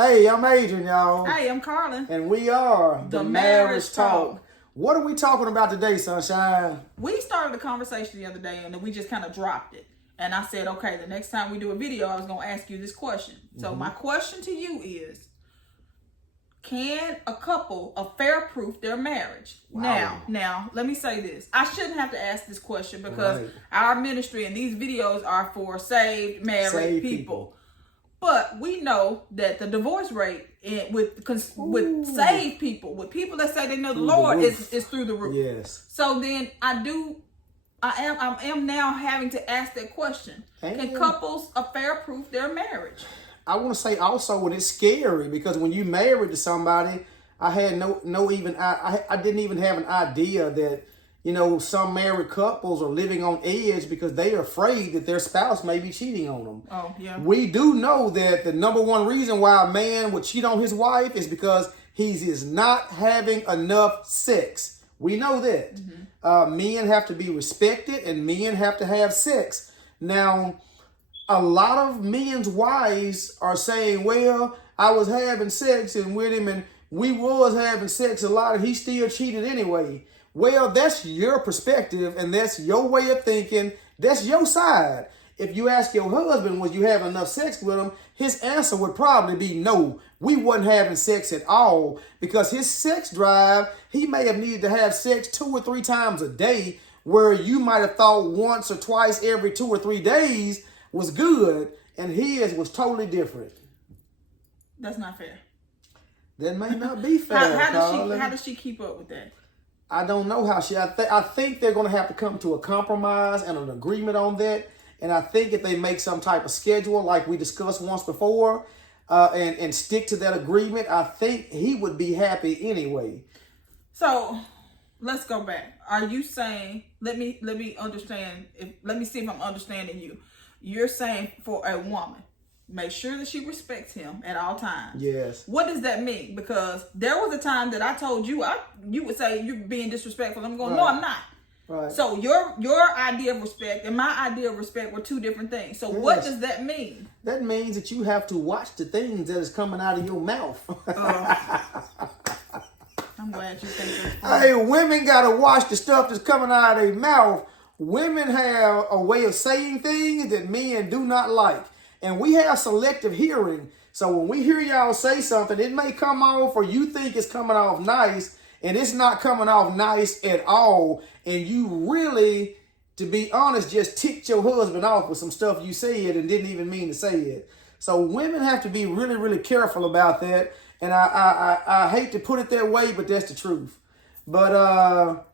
Hey, I'm Adrian, y'all. Hey, I'm Carlin. And we are The Marriage Talk. What are we talking about today, Sunshine? We started a conversation the other day and then we just kind of dropped it. And I said, okay, the next time we do a video, I was going to ask you this question. So my question to you is, can a couple affair-proof their marriage? Wow. Now, let me say this. I shouldn't have to ask this question because our ministry and these videos are for saved, married people. But we know that the divorce rate with saved people, with people that say they know the Lord, is through the roof. Yes. So then I am now having to ask that question. Can couples affair-proof their marriage? I want to say also it's scary because when you married to somebody, I had I didn't even have an idea that, you know, some married couples are living on edge because they are afraid that their spouse may be cheating on them. Oh, yeah. We do know that the number one reason why a man would cheat on his wife is because he is not having enough sex. We know that. Men have to be respected and men have to have sex. Now, a lot of men's wives are saying, well, I was having sex and with him and we was having sex a lot and he still cheated anyway. Well, that's your perspective and that's your way of thinking. That's your side. If you ask your husband, was you having enough sex with him? His answer would probably be no. We wasn't having sex at all because his sex drive, he may have needed to have sex 2 or 3 times a day where you might have thought once or twice every 2 or 3 days was good and his was totally different. That's not fair. That may not be fair. How does she keep up with that? I don't know how I think they're going to have to come to a compromise and an agreement on that. And I think if they make some type of schedule like we discussed once before and stick to that agreement, I think he would be happy anyway. So let's go back. Are you saying, let me understand, let me see if I'm understanding you. You're saying for a woman, make sure that she respects him at all times. Yes. What does that mean? Because there was a time that I told you, you would say you're being disrespectful. I'm going, no, I'm not. Right. So your idea of respect and my idea of respect were 2 different things. So what does that mean? That means that you have to watch the things that is coming out of your mouth. I'm glad you think that's funny. Hey, women got to watch the stuff that's coming out of their mouth. Women have a way of saying things that men do not like. And we have selective hearing. So when we hear y'all say something, it may come off or you think it's coming off nice and it's not coming off nice at all. And you really, to be honest, just ticked your husband off with some stuff you said and didn't even mean to say it. So women have to be really, really careful about that. And I hate to put it that way, but that's the truth. But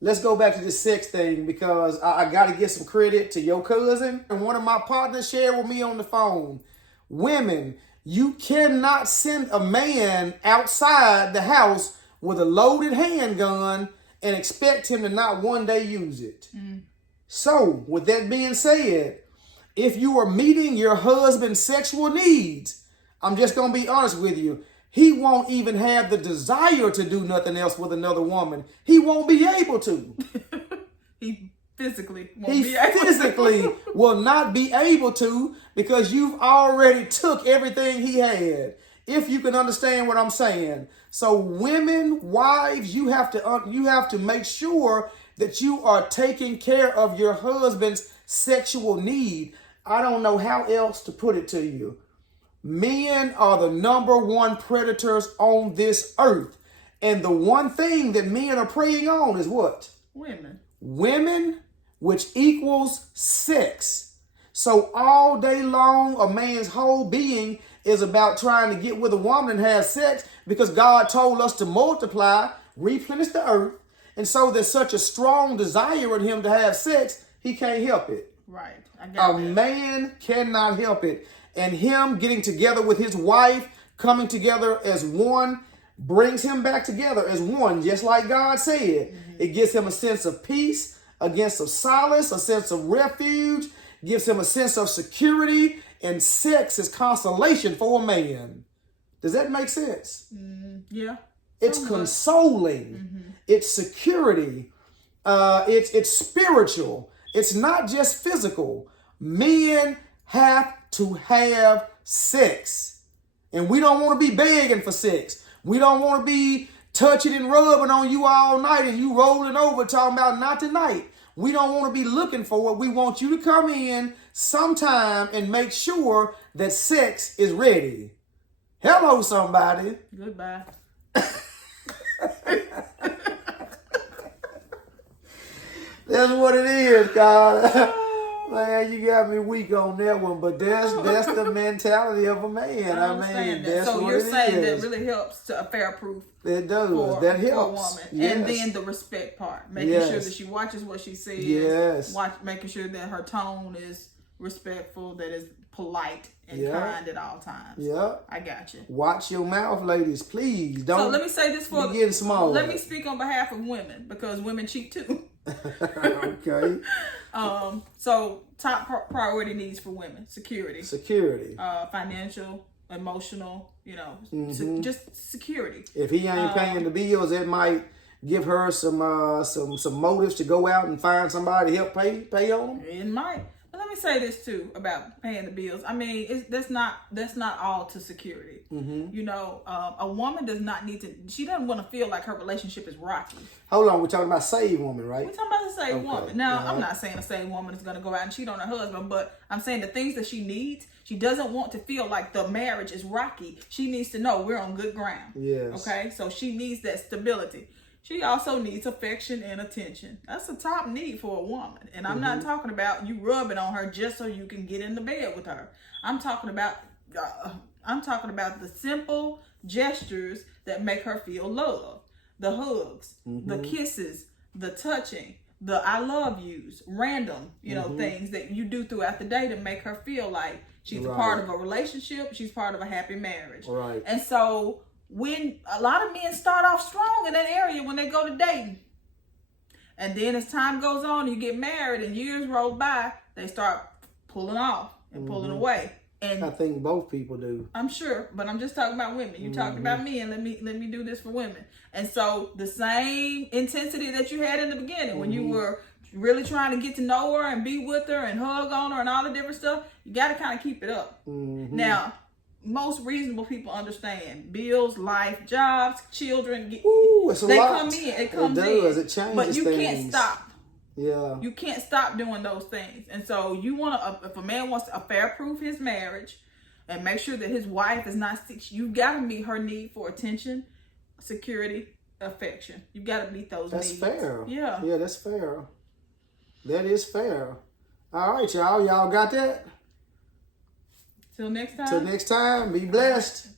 let's go back to this sex thing because I got to give some credit to your cousin. And one of my partners shared with me on the phone. Women, you cannot send a man outside the house with a loaded handgun and expect him to not one day use it. So, with that being said, if you are meeting your husband's sexual needs, I'm just going to be honest with you. He won't even have the desire to do nothing else with another woman. He won't be able to. He physically will not be able to because you've already took everything he had. If you can understand what I'm saying. So women, wives, you have to make sure that you are taking care of your husband's sexual need. I don't know how else to put it to you. Men are the number one predators on this earth. And the one thing that men are preying on is what? Women. Women, which equals sex. So all day long, a man's whole being is about trying to get with a woman and have sex because God told us to multiply, replenish the earth. And so there's such a strong desire in him to have sex, he can't help it. Right. A man cannot help it. And him getting together with his wife, coming together as one, brings him back together as one, just like God said. It gives him a sense of peace, a sense of solace, a sense of refuge, gives him a sense of security, and sex is consolation for a man. Does that make sense? Yeah. It's consoling. It's security. It's spiritual. It's not just physical. Men have to have sex. And we don't want to be begging for sex. We don't want to be touching and rubbing on you all night and you rolling over talking about not tonight. We don't want to be looking for it. We want you to come in sometime and make sure that sex is ready. Hello, somebody. Goodbye. That's what it is, God. Man, you got me weak on that one, but that's the mentality of a man. I mean, that's so what you're it saying is. that really helps to a fair proof. It does. That helps. For a woman. Yes. And then the respect part, making sure that she watches what she says. Yes. Making sure that her tone is respectful, that is polite and kind at all times. Yeah. I got you. Watch your mouth, ladies, please. Don't. So let me say this for getting small. Let me speak on behalf of women because women cheat too. Okay. So top priority needs for women: security, financial, emotional. Just security. If he ain't paying the bills, it might give her some motives to go out and find somebody to help pay on them. It might. But let me say this too about paying the bills. I mean, that's not all to security. Mm-hmm. A woman does not need to. She doesn't want to feel like her relationship is rocky. Hold on, we're talking about saved woman, right? We're talking about a saved woman. Now, I'm not saying a saved woman is going to go out and cheat on her husband, but I'm saying the things that she needs. She doesn't want to feel like the marriage is rocky. She needs to know we're on good ground. Yes. Okay, so she needs that stability. She also needs affection and attention. That's a top need for a woman. And I'm not talking about you rubbing on her just so you can get in the bed with her. I'm talking about the simple gestures that make her feel love. The hugs, the kisses, the touching, the I love yous, random, things that you do throughout the day to make her feel like she's a part of a relationship, she's part of a happy marriage. Right. And so when a lot of men start off strong in that area when they go to dating, and then as time goes on, you get married and years roll by, they start pulling off and pulling away. And I think both people do. I'm sure, but I'm just talking about women. You talked about men. Let me do this for women. And so the same intensity that you had in the beginning when you were really trying to get to know her and be with her and hug on her and all the different stuff, you got to kind of keep it up. Now, most reasonable people understand bills, life, jobs, children. It's a they lot. Come in. It comes in. It does. It changes but you things. Can't stop. Yeah. You can't stop doing those things. And so you want to, if a man wants to affair-proof his marriage and make sure that his wife is not sick, you got to meet her need for attention, security, affection. You got to meet those needs. That's fair. Yeah. Yeah, that's fair. That is fair. All right, y'all. Y'all got that? Till next time. Till next time. Be blessed.